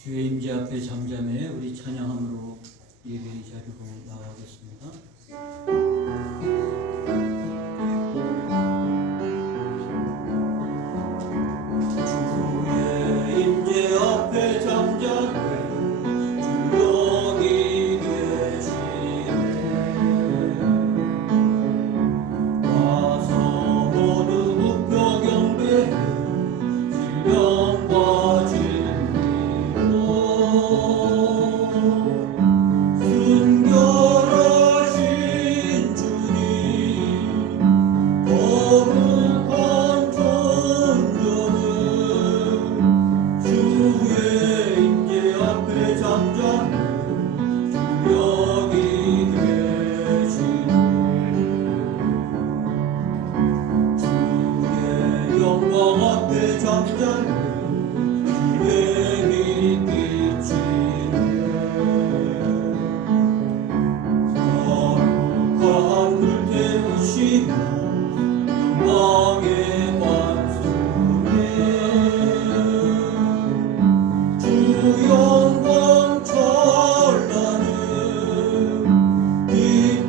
주의 임재 앞에 잠잠해 우리 찬양함으로 예배의 자리로 나가겠습니다. 주의 임재 앞에 잠잠해 주 여기 계시네. 와서 모두 굽혀 경배해 질병과 순결하신 주님 거룩한 존재는 주의 임재 앞에 잠잠해 주 여기 계시네. 주의 영광 앞에 잠잠해 영광의 만수네. 주 영광 찬란해 빛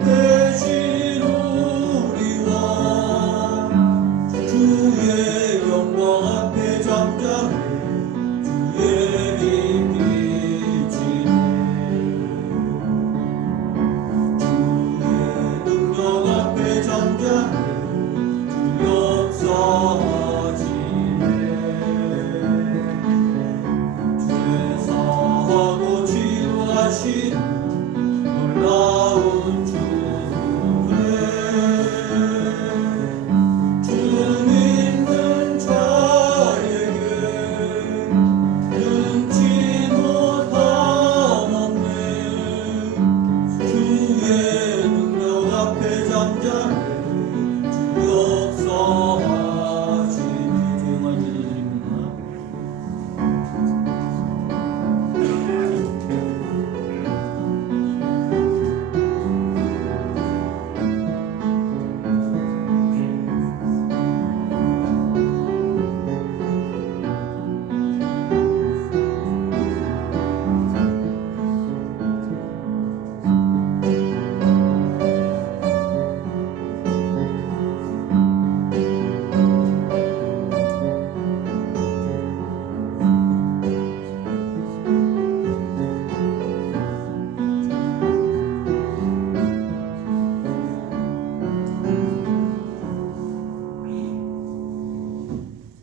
대신 우리와 주의 영광 앞에 잠잠해 주의 빛 비치네. 주의 능력 앞에 잠잠해 죄사하고 치유하신 놀라운 주네. 주 믿는 자에게 능치 못한 없네. 주의 능력 앞에 잠잠해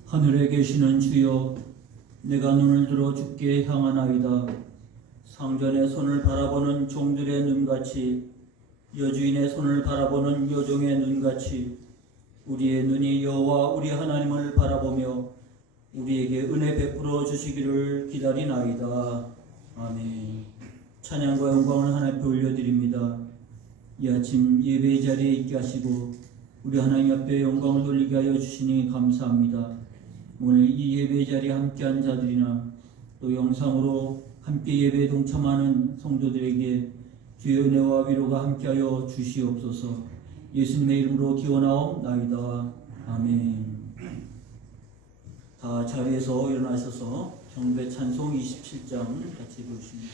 하늘에 계시는 주여, 내가 눈을 들어 주께 향하나이다. 상전의 손을 바라보는 종들의 눈같이, 여주인의 손을 바라보는 여종의 눈같이 우리의 눈이 여호와 우리 하나님을 바라보며 우리에게 은혜 베풀어 주시기를 기다리나이다. 아멘. 찬양과 영광을 하나님께 올려드립니다. 이 아침 예배의 자리에 있게 하시고 우리 하나님 앞에 영광을 돌리게 하여 주시니 감사합니다. 오늘 이 예배 자리에 함께한 자들이나 또 영상으로 함께 예배에 동참하는 성도들에게 주의 은혜와 위로가 함께하여 주시옵소서. 예수님의 이름으로 기원하옵나이다. 아멘. 다 자리에서 일어나셔서 경배 찬송 27장 같이 부르십니다.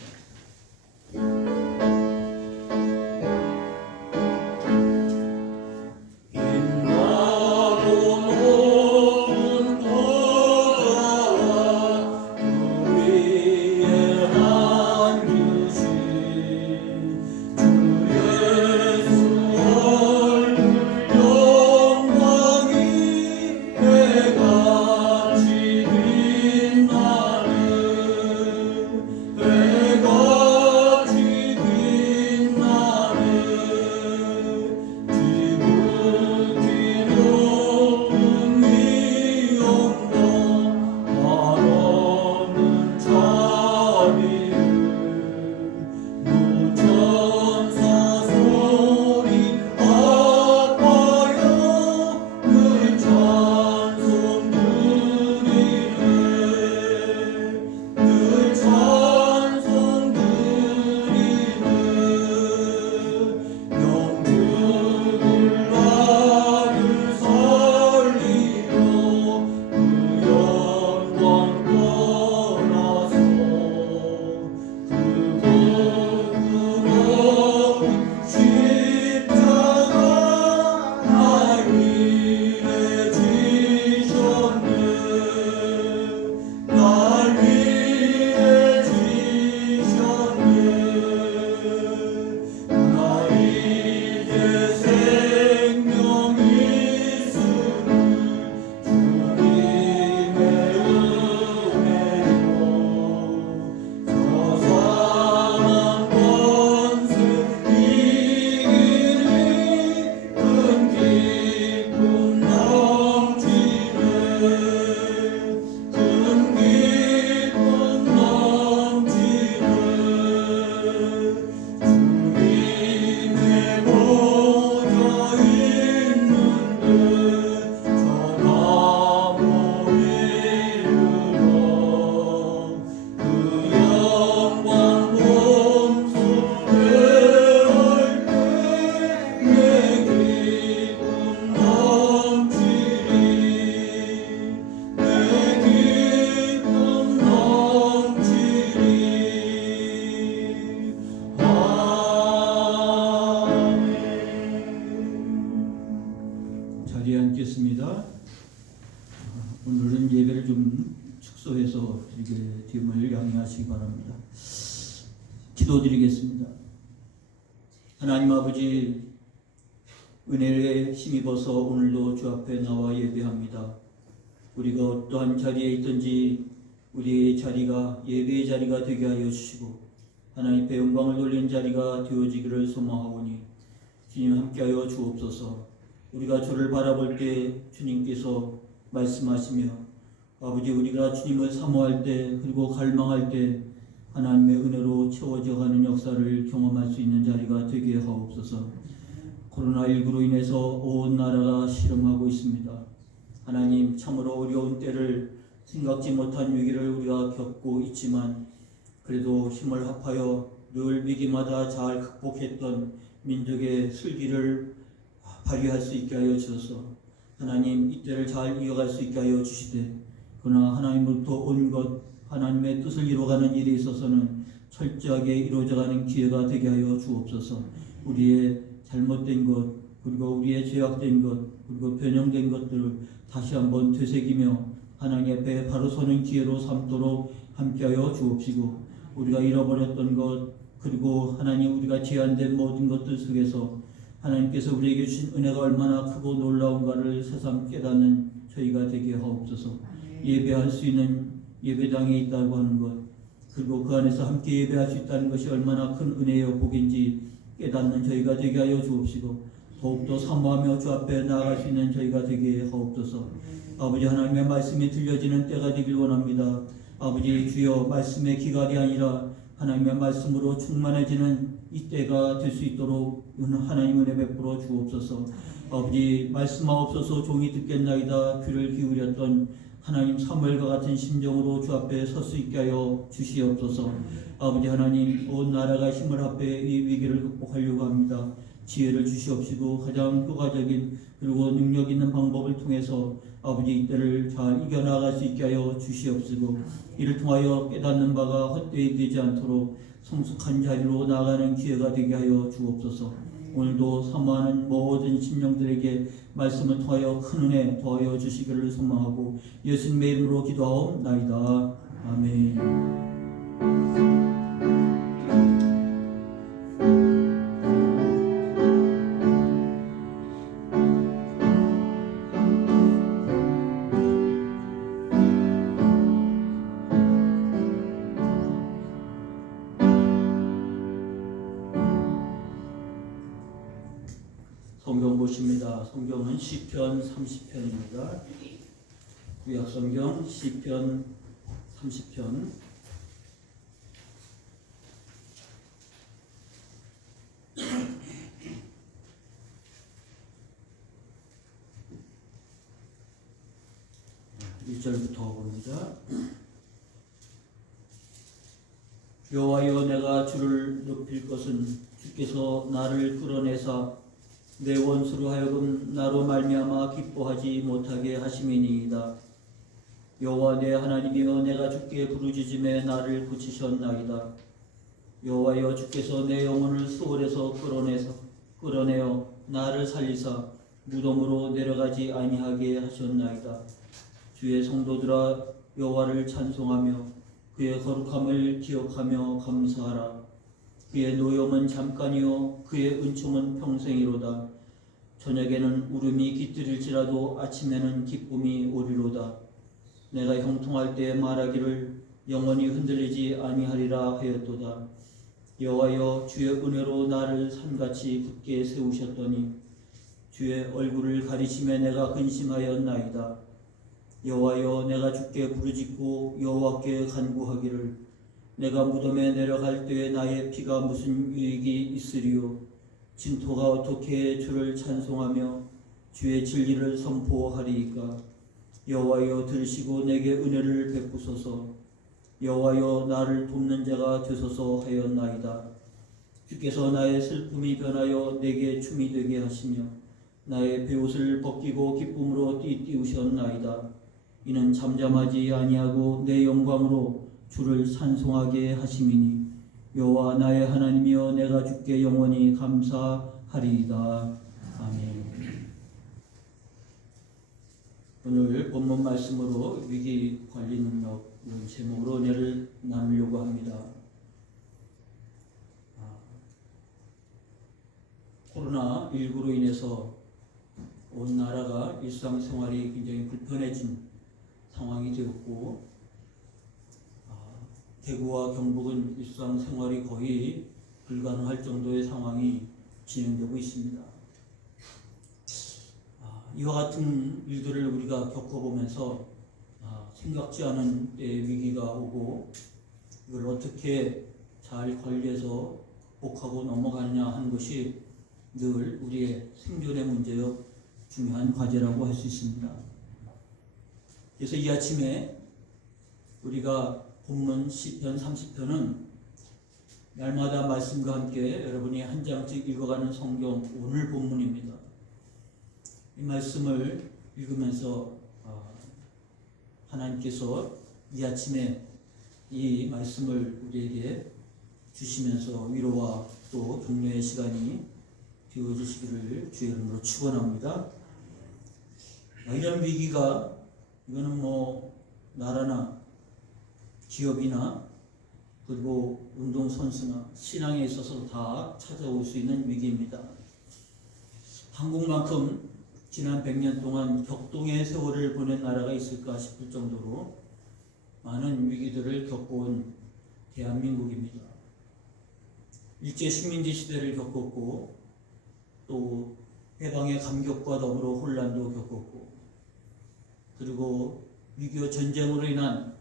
해같이 빛나네. 오늘은 예배를 좀 축소해서 이렇게 뒷을 양해하시기 바랍니다. 기도드리겠습니다. 하나님 아버지, 은혜에 힘입어서 오늘도 주 앞에 나와 예배합니다. 우리가 어떠한 자리에 있든지 우리의 자리가 예배의 자리가 되게 하여 주시고 하나님께 영광을 돌리는 자리가 되어지기를 소망하오니 주님 함께하여 주옵소서. 우리가 주를 바라볼 때 주님께서 말씀하시며 아버지, 우리가 주님을 사모할 때 그리고 갈망할 때 하나님의 은혜로 채워져 가는 역사를 경험할 수 있는 자리가 되게 하옵소서. 코로나19로 인해서 온 나라가 실험하고 있습니다. 하나님, 참으로 어려운 때를 생각지 못한 위기를 우리가 겪고 있지만 그래도 힘을 합하여 늘 위기마다 잘 극복했던 민족의 슬기를 발휘할 수 있게 하여 주셔서 하나님, 이때를 잘 이어갈 수 있게 하여 주시되, 그러나 하나님으로부터 온 것, 하나님의 뜻을 이루어가는 일에 있어서는 철저하게 이루어져가는 기회가 되게 하여 주옵소서. 우리의 잘못된 것, 그리고 우리의 죄악된 것, 그리고 변형된 것들을 다시 한번 되새기며 하나님 앞에 바로 서는 기회로 삼도록 함께하여 주옵시고, 우리가 잃어버렸던 것, 그리고 하나님 우리가 제한된 모든 것들 속에서 하나님께서 우리에게 주신 은혜가 얼마나 크고 놀라운가를 새삼 깨닫는 저희가 되게 하옵소서. 예배할 수 있는 예배당에 있다고 하는 것, 그리고 그 안에서 함께 예배할 수 있다는 것이 얼마나 큰 은혜요 복인지 깨닫는 저희가 되게 하여 주옵시고, 더욱더 사모하며 주 앞에 나아갈 수 있는 저희가 되게 하옵소서. 아버지, 하나님의 말씀이 들려지는 때가 되길 원합니다. 아버지, 주여, 말씀의 기갈이 아니라 하나님의 말씀으로 충만해지는 이 때가 될 수 있도록 하나님 은혜 베풀어 주옵소서. 아버지, 말씀하옵소서. 종이 듣겠나이다. 귀를 기울였던 하나님 사무엘과 같은 심정으로 주 앞에 설 수 있게 하여 주시옵소서. 아버지 하나님, 온 나라가 힘을 합해 이 위기를 극복하려고 합니다. 지혜를 주시옵시고 가장 효과적인 그리고 능력 있는 방법을 통해서 아버지 이때를 잘 이겨나갈 수 있게 하여 주시옵시고, 이를 통하여 깨닫는 바가 헛되이 되지 않도록 성숙한 자리로 나아가는 기회가 되게 하여 주옵소서. 오늘도 사모하는 모든 심령들에게 말씀을 통하여 큰 은혜 더하여 주시기를 소망하고 예수님의 이름으로 기도하옵나이다. 아멘. 성경 보십니다. 성경은 시편 30편입니다. 구약성경 시편 30편. (1절부터) 봅니다. 여호와여, 내가 주를 높일 것은 주께서 나를 끌어내사 내 원수로 하여금 나로 말미암아 기뻐하지 못하게 하심이니이다. 여호와 내 하나님이여, 내가 주께 부르짖음에 나를 고치셨나이다. 여호와여, 주께서 내 영혼을 수월에서 끌어내어 나를 살리사 무덤으로 내려가지 아니하게 하셨나이다. 주의 성도들아, 여호와를 찬송하며 그의 거룩함을 기억하며 감사하라. 그의 노염은 잠깐이요 그의 은총은 평생이로다. 저녁에는 울음이 깃들일지라도 아침에는 기쁨이 오리로다. 내가 형통할 때 말하기를 영원히 흔들리지 아니하리라 하였도다. 여호와여, 주의 은혜로 나를 산같이 굳게 세우셨더니 주의 얼굴을 가리심에 내가 근심하였나이다. 여호와여, 내가 주께 부르짖고 여호와께 간구하기를 내가 무덤에 내려갈 때에 나의 피가 무슨 유익이 있으리요. 진토가 어떻게 주를 찬송하며 주의 진리를 선포하리이까. 여호와여, 들으시고 내게 은혜를 베푸소서. 여호와여, 나를 돕는 자가 되소서 하였나이다. 주께서 나의 슬픔이 변하여 내게 춤이 되게 하시며 나의 베옷을 벗기고 기쁨으로 띠띠우셨나이다. 이는 잠잠하지 아니하고 내 영광으로 주를 찬송하게 하심이니 여호와 나의 하나님이여, 내가 주께 영원히 감사하리이다. 아멘. 오늘 본문 말씀으로 위기 관리 능력 제목으로 은혜를 나누려고 합니다. 코로나19로 인해서 온 나라가 일상생활이 굉장히 불편해진 상황이 되었고, 대구와 경북은 일상생활이 거의 불가능할 정도의 상황이 진행되고 있습니다. 이와 같은 일들을 우리가 겪어보면서 생각지 않은 때의 위기가 오고 이걸 어떻게 잘 관리해서 극복하고 넘어가느냐 하는 것이 늘 우리의 생존의 문제여 중요한 과제라고 할 수 있습니다. 그래서 이 아침에 우리가 본문 시편 30편은 날마다 말씀과 함께 여러분이 한 장씩 읽어가는 성경 오늘 본문입니다. 이 말씀을 읽으면서 하나님께서 이 아침에 이 말씀을 우리에게 주시면서 위로와 또 격려의 시간이 되어주시기를 주의 이름으로 축원합니다. 이런 위기가 이거는 나라나 기업이나 그리고 운동선수나 신앙에 있어서 다 찾아올 수 있는 위기입니다. 한국만큼 지난 100년 동안 격동의 세월을 보낸 나라가 있을까 싶을 정도로 많은 위기들을 겪어온 대한민국입니다. 일제 식민지 시대를 겪었고 또 해방의 감격과 더불어 혼란도 겪었고 그리고 6.25 전쟁으로 인한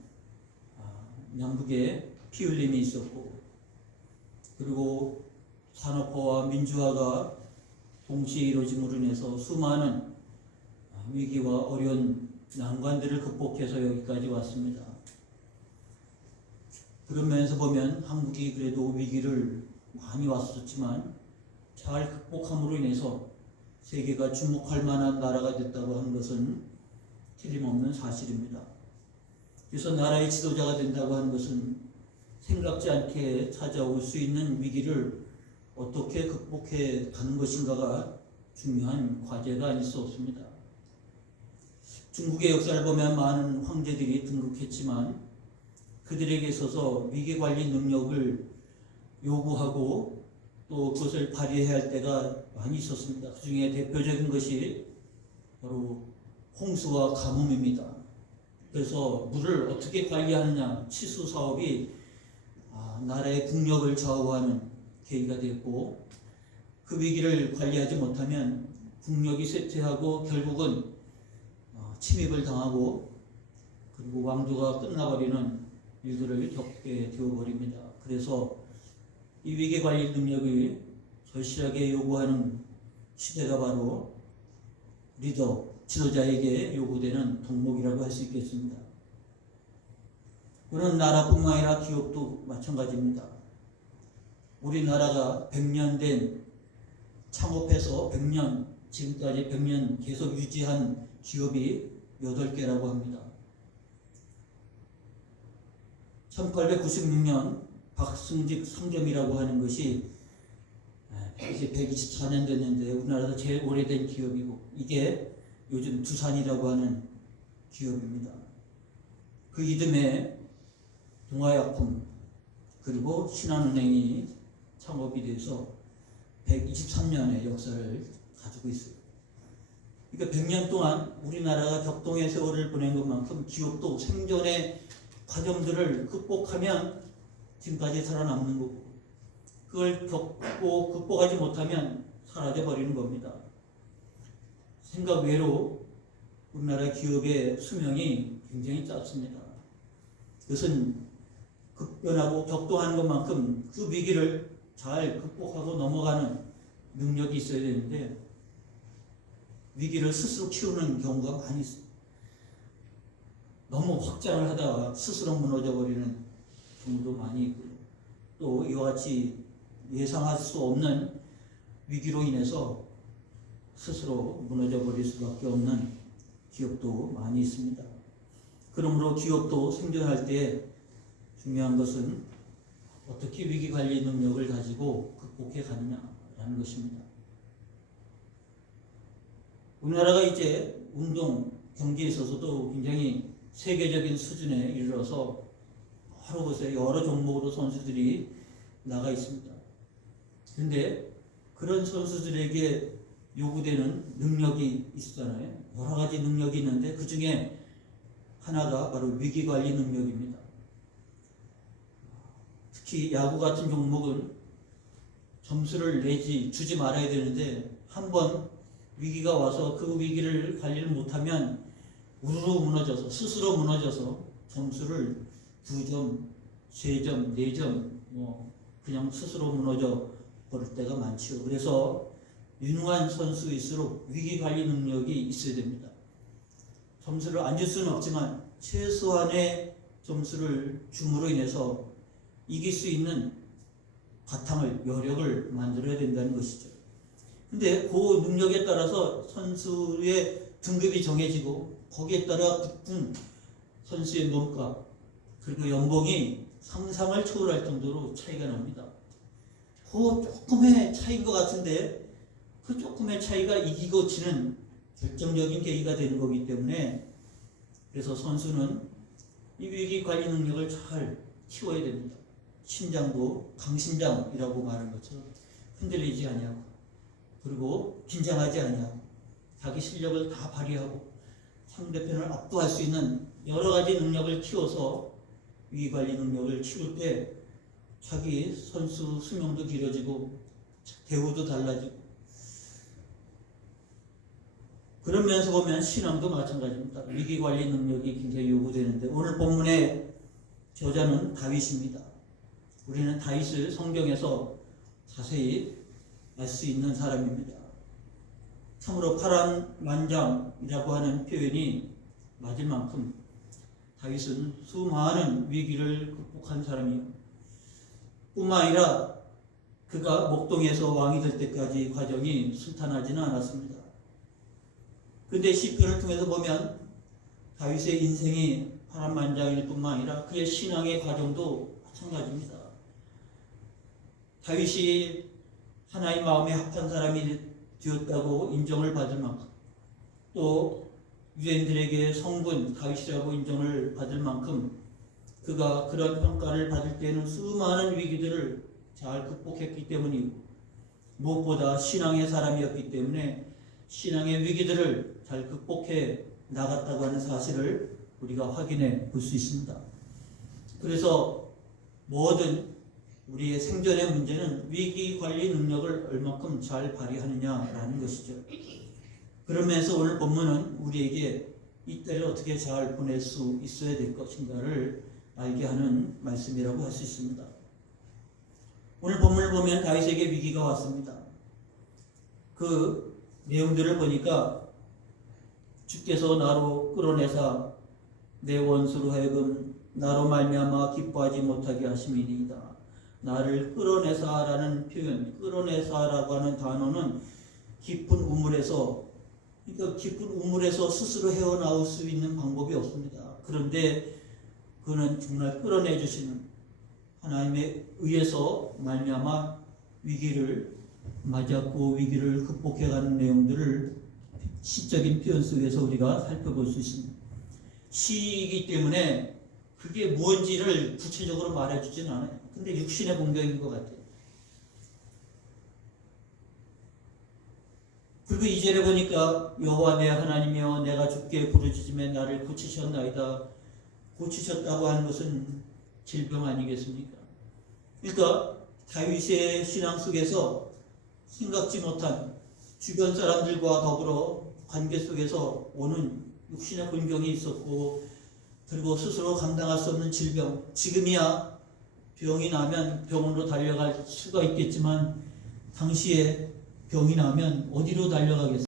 양국의 피 흘림이 있었고 그리고 산업화와 민주화가 동시에 이루어짐으로 인해서 수많은 위기와 어려운 난관들을 극복해서 여기까지 왔습니다. 그런 면에서 보면 한국이 그래도 위기를 많이 왔었지만 잘 극복함으로 인해서 세계가 주목할 만한 나라가 됐다고 하는 것은 틀림없는 사실입니다. 그래서 나라의 지도자가 된다고 하는 것은 생각지 않게 찾아올 수 있는 위기를 어떻게 극복해 가는 것인가가 중요한 과제가 아닐 수 없습니다. 중국의 역사를 보면 많은 황제들이 등극했지만 그들에게 있어서 위기관리 능력을 요구하고 또 그것을 발휘해야 할 때가 많이 있었습니다. 그 중에 대표적인 것이 바로 홍수와 가뭄입니다. 그래서 물을 어떻게 관리하느냐, 치수 사업이 나라의 국력을 좌우하는 계기가 됐고 그 위기를 관리하지 못하면 국력이 쇠퇴하고 결국은 침입을 당하고 그리고 왕조가 끝나버리는 일들을 겪게 되어버립니다. 그래서 이 위기관리 능력을 절실하게 요구하는 시대가 바로 리더, 지도자에게 요구되는 덕목이라고 할 수 있겠습니다. 그런 나라뿐만 아니라 기업도 마찬가지입니다. 우리나라가 100년 된 창업해서 100년, 지금까지 100년 계속 유지한 기업이 8개라고 합니다. 1896년 박승직 상점이라고 하는 것이 이제 124년 됐는데 우리나라에서 제일 오래된 기업이고 이게 요즘 두산이라고 하는 기업입니다. 그 이듬해 동아약품 그리고 신한은행이 창업이 돼서 123년의 역사를 가지고 있습니다. 그러니까 100년 동안 우리나라가 격동의 세월을 보낸 것만큼 기업도 생존의 과정들을 극복하면 지금까지 살아남는 거고, 그걸 극복하지 못하면 사라져 버리는 겁니다. 생각 외로 우리나라 기업의 수명이 굉장히 짧습니다. 그것은 급변하고 격동하는 것만큼 그 위기를 잘 극복하고 넘어가는 능력이 있어야 되는데, 위기를 스스로 키우는 경우가 많이 있습니다. 너무 확장을 하다가 스스로 무너져 버리는 경우도 많이 있고요. 또 이와 같이 예상할 수 없는 위기로 인해서 스스로 무너져 버릴 수밖에 없는 기업도 많이 있습니다. 그러므로 기업도 생존할 때 중요한 것은 어떻게 위기관리 능력을 가지고 극복해 가느냐라는 것입니다. 우리나라가 이제 운동, 경기에 있어서도 굉장히 세계적인 수준에 이르러서 여러 곳에 여러 종목으로 선수들이 나가 있습니다. 그런데 그런 선수들에게 요구되는 능력이 있잖아요. 여러 가지 능력이 있는데 그 중에 하나가 바로 위기관리 능력입니다. 특히 야구 같은 종목은 점수를 주지 말아야 되는데, 한번 위기가 와서 그 위기를 관리를 못하면 우르르 무너져서, 스스로 무너져서 점수를 2점, 3점, 4점 그냥 스스로 무너져 버릴 때가 많지요. 그래서 유능한 선수일수록 위기관리 능력이 있어야 됩니다. 점수를 안 줄 수는 없지만 최소한의 점수를 줌으로 인해서 이길 수 있는 바탕을, 여력을 만들어야 된다는 것이죠. 근데 그 능력에 따라서 선수의 등급이 정해지고, 거기에 따라 붙은 선수의 몸값 그리고 연봉이 상상을 초월할 정도로 차이가 납니다. 그 조금의 차이인 것 같은데, 그 조금의 차이가 이기고 지는 결정적인 계기가 되는 거기 때문에, 그래서 선수는 이 위기 관리 능력을 잘 키워야 됩니다. 심장도 강심장이라고 말하는 것처럼 흔들리지 아니하고, 그리고 긴장하지 아니하고, 자기 실력을 다 발휘하고 상대편을 압도할 수 있는 여러 가지 능력을 키워서 위기관리 능력을 키울 때 자기 선수 수명도 길어지고 대우도 달라지고, 그런 면에서 보면 신앙도 마찬가지입니다. 위기관리 능력이 굉장히 요구되는데, 오늘 본문의 저자는 다윗입니다. 우리는 다윗을 성경에서 자세히 알 수 있는 사람입니다. 참으로 파란만장이라고 하는 표현이 맞을 만큼 다윗은 수많은 위기를 극복한 사람이요, 뿐만 아니라 그가 목동에서 왕이 될 때까지 과정이 순탄하지는 않았습니다. 그런데 시편을 통해서 보면 다윗의 인생이 파란만장일 뿐만 아니라 그의 신앙의 과정도 마찬가지입니다. 다윗이 하나님 마음에 합한 사람이 되었다고 인정을 받을 만큼, 또 유대인들에게 성분 다윗이라고 인정을 받을 만큼, 그가 그런 평가를 받을 때는 수많은 위기들을 잘 극복했기 때문이고, 무엇보다 신앙의 사람이었기 때문에 신앙의 위기들을 잘 극복해 나갔다고 하는 사실을 우리가 확인해 볼 수 있습니다. 그래서 모든 우리의 생존의 문제는 위기관리 능력을 얼마큼 잘 발휘하느냐라는 것이죠. 그러면서 오늘 본문은 우리에게 이 때를 어떻게 잘 보낼 수 있어야 될 것인가를 알게 하는 말씀이라고 할 수 있습니다. 오늘 본문을 보면 다윗에게 위기가 왔습니다. 그 내용들을 보니까 주께서 나로 끌어내사 내 원수로 하여금 나로 말미암아 기뻐하지 못하게 하심이니이다. 나를 끌어내사라는 표현, 끌어내사라고 하는 단어는 깊은 우물에서, 그러니까 깊은 우물에서 스스로 헤어나올 수 있는 방법이 없습니다. 그런데 그는 정말 끌어내 주시는 하나님에 의해서 말미암아 위기를 맞았고 위기를 극복해가는 내용들을 시적인 표현 속에서 우리가 살펴볼 수 있습니다. 시이기 때문에 그게 뭔지를 구체적으로 말해주지는 않아요. 근데 육신의 공격인 것 같아요. 그리고 2절에 보니까 여호와 내 하나님이여 내가 주께 부르짖음에 나를 고치셨나이다. 고치셨다고 하는 것은 질병 아니겠습니까? 그러니까 다윗의 신앙 속에서 생각지 못한 주변 사람들과 더불어 관계 속에서 오는 육신의 곤경이 있었고, 그리고 스스로 감당할 수 없는 질병, 지금이야 병이 나면 병원으로 달려갈 수가 있겠지만 당시에 병이 나면 어디로 달려가겠어요?